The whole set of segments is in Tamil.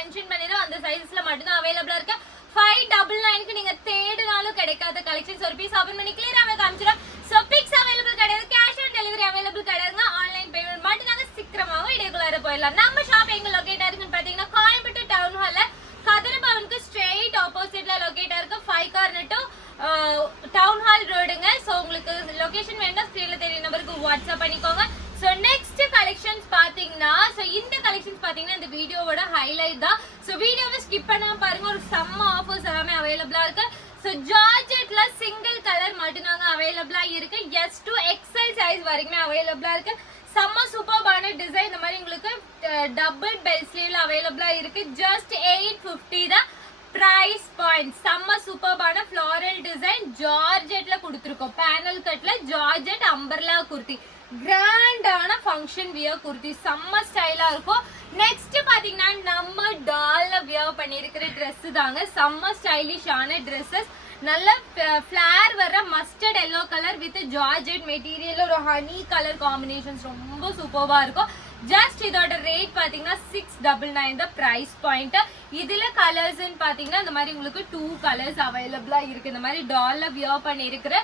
மென்ஷன் பண்ணிடும் அந்த சைஸஸ்ல மட்டும்தான் அவைலபிளா இருக்கு. ஃபைவ் டபுள் நைனுக்கு நீங்க தேடினாலும் கிடைக்காத கலெக்ஷன்ஸ் ஒரு பீஸ் ஓப்பன் பண்ணி கிளியராகவே காமிச்சிடும் ஸோ பிக்ஸ் அவைலபிள் கிடையாது. கேஷ் ஆன் டெலிவரி அவைலபிள் கிடையாதுங்க. ஆன்லைன் பேமெண்ட் மட்டும் நாங்கள் சீக்கிரமாகவும் இடைக்குள்ளார போயிடலாம். நம்ம ஷாப் எங்க லொக்கேட் இருக்குன்னு பார்த்தீங்கன்னா கோயம்புத்தூர் டவுன் ஹாலில் கதிர பவனுக்கு ஸ்ட்ரெயிட் ஆப்போசிட்ல லொக்கேட் இருக்கு. Five corner to town hall ரோடுங்க ஸோ உங்களுக்கு லொக்கேஷன் வேண்டாம் ஸ்க்ரீனில் தெரிய நம்பருக்கு வாட்ஸ்அப் பண்ணிக்கோங்க. கலெக்ஷன்ஸ் பாத்தீங்கன்னா இந்த வீடியோவோட ஹைலைட் தான். ஸோ வீடியோவை ஸ்கிப் பண்ணாம பாருங்க. ஒரு செம்ம ஆஃபர்ஸ் எல்லாமே அவைலபிளா இருக்கு. ஸோ ஜார்ஜெட்ல சிங்கிள் கலர் மட்டும்தாங்க அவைலபிளா இருக்கு. எஸ் டு எக்ஸல் சைஸ் வரைக்குமே அவைலபிளா இருக்கு. செம்ம சூப்பர்பான டிசைன் இந்த மாதிரி உங்களுக்கு டபுள் பெல் ஸ்லீவ்ல அவைலபிளா இருக்கு. ஜஸ்ட் எயிட் ஃபிஃப்டி தான் பிரைஸ் பாயிண்ட் செம்ம சூப்பர்பான ஃப்ளாரல் டிசைன் ஜார்ஜெட்ல கொடுத்துருக்கோம். பேனல் கட்ல ஜார்ஜெட் அம்பர்லா குர்த்தி. கிராண்டான ஃபங்க்ஷன் வியர் குர்த்தி. செம்ம ஸ்டைலாக இருக்கும். நெக்ஸ்ட் பார்த்தீங்கன்னா நம்ம டால்ல வியர் பண்ணியிருக்கிற ட்ரெஸ்ஸு தாங்க. செம்ம ஸ்டைலிஷான ட்ரெஸ்ஸஸ் நல்ல ஃப்ளேர் வர mustard yellow colour with georgette material ஒரு ஹனி கலர் காம்பினேஷன்ஸ் ரொம்ப சூப்பர்வாக இருக்கும். ஜஸ்ட் இதோட ரேட் பார்த்தீங்கன்னா சிக்ஸ் டபுள் நைன் தான் ப்ரைஸ் பாயிண்ட் இதில் கலர்ஸ்ன்னு பார்த்தீங்கன்னா இந்த மாதிரி உங்களுக்கு டூ கலர்ஸ் அவைலபிளாக இருக்குது இந்த மாதிரி டாலில் வியர் பண்ணியிருக்கிற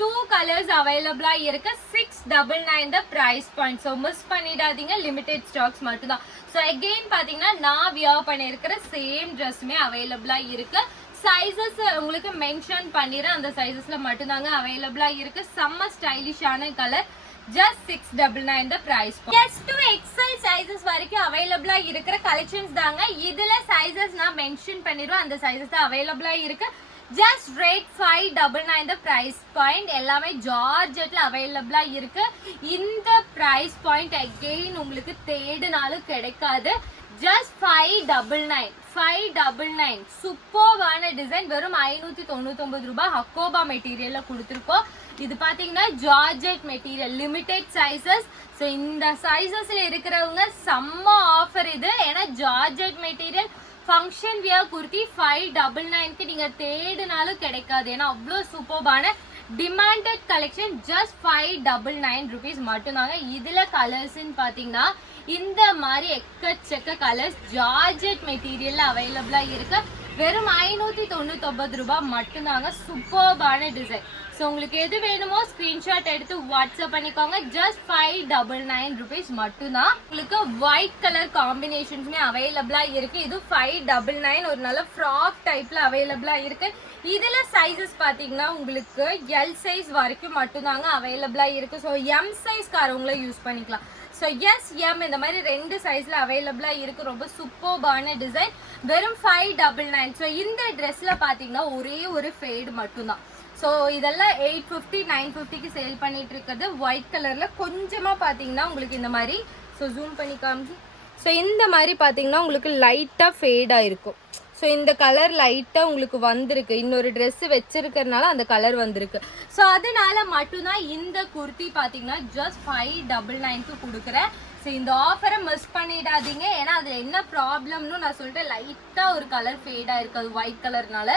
டூ கலர்ஸ் அவைலபிளாக இருக்கு. Six double nine the price point so miss பண்ணிடாதீங்க. லிமிடெட் ஸ்டாக்ஸ் மட்டும்தான். ஸோ எகெயின் பார்த்தீங்கன்னா நான் வியர் பண்ணியிருக்கிற சேம் ட்ரெஸ்ஸுமே அவைலபிளாக இருக்கு. சைசஸ் உங்களுக்கு மென்ஷன் பண்ணிடுறேன். அந்த சைசஸில் மட்டும்தாங்க அவைலபிளாக இருக்கு. செம்ம ஸ்டைலிஷான colour just six double nine the price S to XL sizes வரைக்கும் அவைலபிளா இருக்கிற கலெக்ஷன்ஸ் தாங்க. இதுல சைசஸ் நான் மென்ஷன் பண்ணிடுவேன். அந்த சைசஸ் தான் அவைலபிளா இருக்கு. Just rate five double nine the price point எல்லாமே ஜார்ஜெட்டில் அவைலபிளாக இருக்குது இந்த ப்ரைஸ் பாயிண்ட் அகெயின் உங்களுக்கு தேடினாலும் கிடைக்காது. Just five double nine five double nine சூப்பர்வான design வெறும் ஐநூற்றி தொண்ணூத்தொம்பது ரூபாய் ஹக்கோபா மெட்டீரியலில் கொடுத்துருக்கோம். இது பார்த்தீங்கன்னா georgette material limited sizes so இந்த சைஸஸில் இருக்கிறவங்க செம்ம ஆஃபர் இது. ஏன்னா georgette material function wear kurti five double நைன்க்கு நீங்கள் தேடினாலும் கிடைக்காது. ஏன்னா அவ்வளோ சூப்பர்பான demanded collection just five double nine rupees மட்டும்தாங்க. இதில் கலர்ஸ்ன்னு பார்த்தீங்கன்னா இந்த மாதிரி எக்கச்சக்க கலர்ஸ் ஜார்ஜெட் மெட்டீரியலில் அவைலபிளாக இருக்குது வெறும் ஐநூத்தி தொண்ணூத்தொம்பது ரூபாய் மட்டும்தாங்க சூப்பர்பான டிசைன் ஸோ உங்களுக்கு எது வேணுமோ ஸ்க்ரீன்ஷாட் எடுத்து வாட்ஸ்அப் பண்ணிக்கோங்க. Just five double nine rupees மட்டும்தான். உங்களுக்கு ஒயிட் கலர் காம்பினேஷன்ஸுமே அவைலபிளாக இருக்குது இது ஃபைவ் டபுள் நைன் ஒரு நல்ல ஃப்ராக் டைப்பில் அவைலபிளாக இருக்குது இதில் சைஸஸ் பார்த்தீங்கன்னா உங்களுக்கு எல் சைஸ் வரைக்கும் மட்டும்தாங்க அவைலபிளாக இருக்குது ஸோ எம் சைஸ் காரவங்களும் யூஸ் பண்ணிக்கலாம். ஸோ எஸ் எம் இந்த மாதிரி ரெண்டு சைஸில் அவைலபிளாக இருக்கு. ரொம்ப சூப்பர்பான டிசைன் வெறும் ஃபைவ் டபுள் நைன் ஸோ இந்த ட்ரெஸ்ஸில் பார்த்தீங்கன்னா ஒரே ஒரு ஃபேடு மட்டும்தான். ஸோ இதெல்லாம் எயிட் ஃபிஃப்டி நைன் ஃபிஃப்டிக்கு சேல் பண்ணிட்டு இருக்கிறது. ஒயிட் கலரில் கொஞ்சமாக பார்த்தீங்கன்னா உங்களுக்கு இந்த மாதிரி. ஸோ ஜூம் பண்ணி காமிச்சு ஸோ இந்த மாதிரி பார்த்தீங்கன்னா உங்களுக்கு லைட்டாக ஃபேடாக இருக்கும். ஸோ இந்த கலர் லைட்டாக உங்களுக்கு வந்திருக்கு. இன்னொரு ட்ரெஸ்ஸு வச்சிருக்கறனால அந்த கலர் வந்திருக்கு. ஸோ அதனால மட்டும்தான் இந்த குர்த்தி பார்த்தீங்கன்னா ஜஸ்ட் ஃபைவ் டபுள் நைன்க்கு கொடுக்குறேன். ஸோ இந்த ஆஃபரை மிஸ் பண்ணிடாதீங்க. ஏன்னா அதில் என்ன ப்ராப்ளம்னு நான் சொல்லிட்டு லைட்டாக ஒரு கலர் ஃபேடாக இருக்கு அது ஒயிட் கலர்னால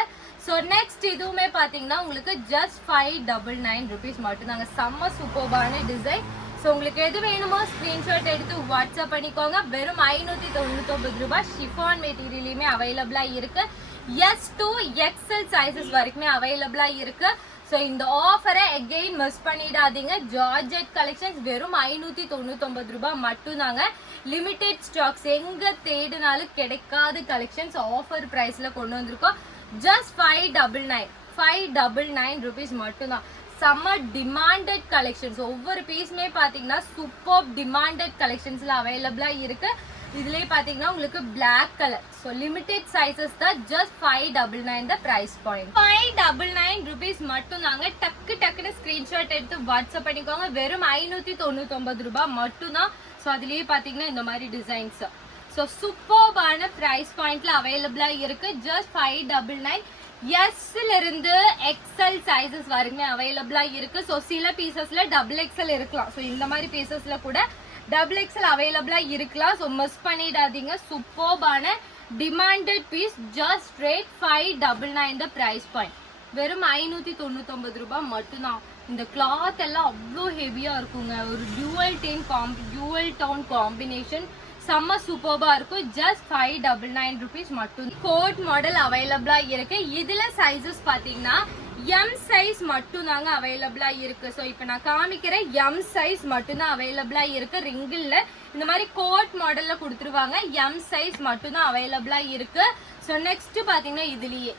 ஸோ நெக்ஸ்ட் இதுவுமே பார்த்தீங்கன்னா உங்களுக்கு just five double nine rupees மட்டும்தாங்க. செம்ம சூப்பர்பான டிசைன் ஸோ உங்களுக்கு எது வேணுமோ ஸ்க்ரீன்ஷாட் எடுத்து வாட்ஸ்அப் பண்ணிக்கோங்க. வெறும் ஐநூற்றி தொண்ணூத்தொம்பது ரூபாய் ஷிஃபான் மெட்டீரியலையுமே அவைலபிளாக இருக்கு. எஸ் டூ எக்ஸல் சைஸஸ் வரைக்குமே அவைலபிளாக இருக்கு. ஸோ இந்த ஆஃபரை எகெயின் மிஸ் பண்ணிடாதீங்க. ஜார்ஜெட் கலெக்ஷன்ஸ் வெறும் ஐநூற்றி தொண்ணூத்தொம்பது ரூபாய் மட்டும்தாங்க. லிமிடெட் ஸ்டாக்ஸ் எங்கே தேடினாலும் கிடைக்காத கலெக்ஷன்ஸ் ஆஃபர் ப்ரைஸில் கொண்டு வந்திருக்கோம். Just five double nine five double nine rupees மட்டும்தான். செம்ம டிமாண்டட் கலெக்ஷன்ஸ் ஒவ்வொரு பீஸுமே பார்த்தீங்கன்னா சூப்பர் டிமாண்டட் கலெக்ஷன்ஸில் அவைலபிளாக இருக்கு. இதுலேயே பார்த்தீங்கன்னா உங்களுக்கு black colour so limited sizes தான் just five double nine the price point five double nine rupees மட்டும் தாங்க. டக்கு டக்குன்னு ஸ்க்ரீன்ஷாட் எடுத்து வாட்ஸ்அப் பண்ணிக்கோங்க. வெறும் ஐநூற்றி தொண்ணூத்தொம்பது ரூபாய் மட்டும்தான் ஸோ அதுலேயே பார்த்தீங்கன்னா இந்த மாதிரி டிசைன்ஸ் ஸோ சூப்பர்பான ப்ரைஸ் பாயிண்ட்ல அவைலபிளா இருக்கு. ஜஸ்ட் ஃபைவ் டபுள் நைன் எஸ்ல இருந்து எக்ஸல் சைஸஸ் வரைக்குமே அவைலபிளா இருக்கு. ஸோ சில பீசஸ்ல டபுள் எக்ஸல் இருக்கலாம். ஸோ இந்த மாதிரி பீசஸ்ல கூட டபுள் எக்ஸல் அவைலபிளா இருக்கலாம். ஸோ மிஸ் பண்ணிடாதீங்க. சூப்பர்பான demanded piece just rate five double nine the price point வெறும் ஐநூத்தி தொண்ணூத்தொம்பது ரூபாய் மட்டும்தான். இந்த கிளாத் எல்லாம் அவ்வளோ ஹெவியா இருக்குங்க. ஒரு dual tone combi dual tone combination செம்ம சூப்பர்பா இருக்கும். Just five double nine rupees மட்டும். கோட் மாடல் அவைலபிளா இருக்கு. இதுல சைஸஸ் பாத்தீங்கன்னா எம் சைஸ் மட்டும் தாங்க அவைலபிளா இருக்கு. ஸோ இப்போ நான் காமிக்கிற எம் சைஸ் மட்டும்தான் அவைலபிளாக அவைலபிளா இருக்கு. இந்த மாதிரி கோட் மாடல்ல கொடுத்துருவாங்க. எம் சைஸ் மட்டும்தான் அவைலபிளாக அவைலபிளா இருக்கு. ஸோ நெக்ஸ்ட் பாத்தீங்கன்னா இதுலயே.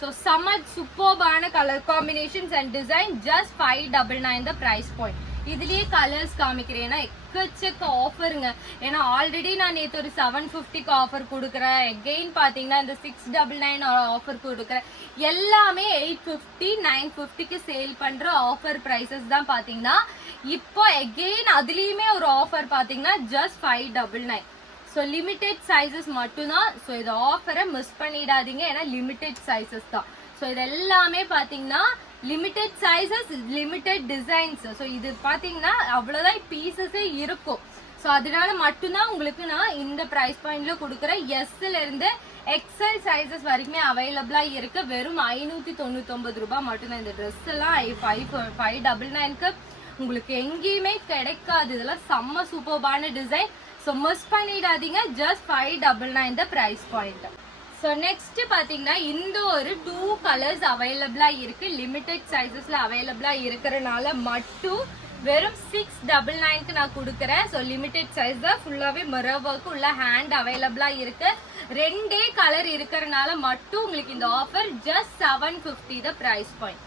ஸோ சம்ம சூப்பர்பான colour combinations and design just five double nine the price point இதுலேயே கலர்ஸ் காமிக்கிறேன். ஏன்னா எக்கச்சக்க ஆஃபருங்க ஏன்னா ஆல்ரெடி நான் நேற்று ஒரு செவன் ஃபிஃப்டிக்கு ஆஃபர் கொடுக்குறேன். எகெயின் பார்த்தீங்கன்னா இந்த சிக்ஸ் டபுள் நைன் ஆஃபர் கொடுக்குறேன். எல்லாமே எயிட் ஃபிஃப்டி நைன் ஃபிஃப்டிக்கு சேல் பண்ணுற ஆஃபர் ப்ரைஸஸ் தான் பார்த்தீங்கன்னா இப்போ எகெயின் அதுலேயுமே ஒரு ஆஃபர் பார்த்தீங்கன்னா just five double nine so limited sizes மட்டும்தான். ஸோ இது ஆஃபரை மிஸ் பண்ணிடாதீங்க. ஏன்னா லிமிடெட் சைஸஸ் தான். ஸோ இது எல்லாமே பார்த்தீங்கன்னா limited sizes limited designs so இது பார்த்தீங்கன்னா அவ்வளோதான் பீசஸே இருக்கும். ஸோ அதனால மட்டும்தான் உங்களுக்கு நான் இந்த ப்ரைஸ் பாயிண்ட்ல கொடுக்குற எஸ்ல இருந்து எக்ஸல் சைஸஸ் வரைக்குமே அவைலபிளாக இருக்கு. வெறும் ஐநூற்றி தொண்ணூத்தொம்பது ரூபாய் மட்டும்தான். இந்த ட்ரெஸ் எல்லாம் ஃபைவ் ஃபைவ் டபுள் நைனுக்கு உங்களுக்கு எங்கேயுமே கிடைக்காது. இதெல்லாம் செம்ம சூப்பர்பான டிசைன் ஸோ மிஸ் பண்ணிடாதீங்க. Just five double nine the price point so next பார்த்தீங்கன்னா இந்த ஒரு டூ கலர்ஸ் அவைலபிளாக இருக்கு. லிமிடெட் சைஸஸில் அவைலபிளாக இருக்கிறனால மட்டும் வெறும் சிக்ஸ் டபுள் நைனுக்கு நான் கொடுக்குறேன். ஸோ லிமிடெட் சைஸ் தான் ஃபுல்லாகவே மிரர் உள்ள ஹேண்ட் அவைலபிளாக இருக்கு. ரெண்டே கலர் இருக்கிறனால மட்டும் உங்களுக்கு இந்த offer just seven fifty the price point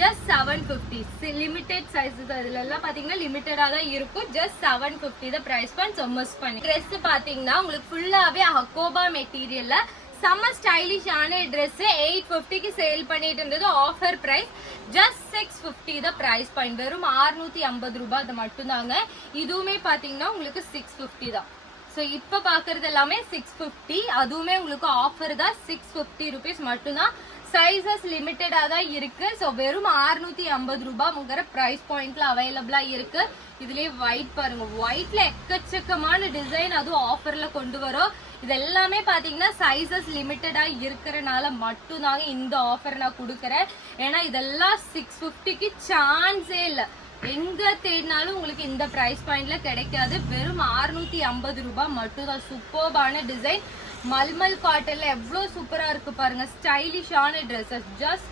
just seven fifty limited sizes இதுலலாம் பார்த்தீங்கன்னா பாத்தீங்கன்னா தான் இருக்கும். Just seven fifty the price point so miss பண்ணி ட்ரெஸ் பார்த்தீங்கன்னா உங்களுக்கு ஃபுல்லாகவே ஹக்கோபா மெட்டீரியலில் செம்ம ஸ்டைலிஷான ட்ரெஸ்ஸு எயிட் ஃபிஃப்டிக்கு சேல் பண்ணிட்டு இருந்தது. Offer price just six fifty தான் ப்ரைஸ் பாயிண்ட் வெறும் அறுநூத்தி ஐம்பது ரூபாய் அது மட்டும்தாங்க. இதுவுமே பார்த்தீங்கன்னா உங்களுக்கு சிக்ஸ் ஃபிஃப்டி தான். ஸோ இப்போ பார்க்குறது எல்லாமே சிக்ஸ் ஃபிஃப்டி அதுவுமே உங்களுக்கு ஆஃபர் தான் சிக்ஸ் ஃபிஃப்டி ருபீஸ் மட்டும்தான். சைஸஸ் லிமிட்டடாக தான் இருக்கு. ஸோ வெறும் அறுநூத்தி ஐம்பது ரூபாய்ங்கிற ப்ரைஸ் பாயிண்ட்ல அவைலபிளாக இருக்கு. இதுலேயே ஒயிட் பாருங்க. ஒயிட்ல எக்கச்சக்கமான டிசைன் அதுவும் ஆஃபர்ல கொண்டு வரும். இது எல்லாமே பார்த்தீங்கன்னா சைஸஸ் லிமிட்டடாக இருக்கிறனால மட்டும்தாங்க இந்த ஆஃபர் நான் கொடுக்குறேன். ஏன்னா இதெல்லாம் சிக்ஸ் ஃபிஃப்டிக்கு சான்ஸே இல்லை. எங்க தேடினாலும் உங்களுக்கு இந்த பிரைஸ் பாயிண்ட்ல கிடைக்காது. வெறும் 650 ஐம்பது ரூபாய் மட்டும் தான் சூப்பர்பான டிசைன் மல்மல் காட்டன்ல எவ்வளோ சூப்பரா இருக்கு பாருங்க. ஸ்டைலிஷான dresses just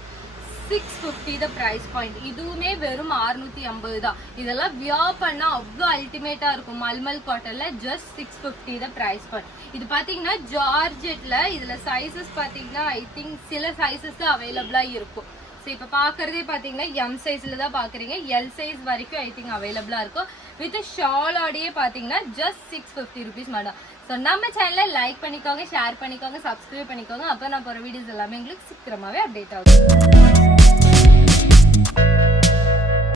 six fifty the price point இதுவுமே வெறும் 650 ஐம்பது தான். இதெல்லாம் வியர் பண்ணா அவ்வளோ அல்டிமேட்டா இருக்கும். Mulmul காட்டன்ல just six fifty the price point இது பாத்தீங்கன்னா ஜார்ஜெட்ல இதுல சைஸஸ் பாத்தீங்கன்னா ஐ திங்க் சில சைஸஸ் தான் அவைலபிளா இருக்கும். ஸோ இப்போ பார்க்குறதே பார்த்தீங்கன்னா எம் சைஸில் தான் பார்க்குறீங்க எல் சைஸ் வரைக்கும் ஐ திங்க் அவைலபிளாக இருக்கும். வித் ஷாலோடையே பார்த்தீங்கன்னா just six fifty rupees madam so நம்ம சேனலை லைக் பண்ணிக்கோங்க ஷேர் பண்ணிக்கோங்க சப்ஸ்கிரைப் பண்ணிக்கோங்க. அப்போ நான் போகிற வீடியோஸ் எல்லாமே எங்களுக்கு சீக்கிரமாகவே அப்டேட் ஆகும்.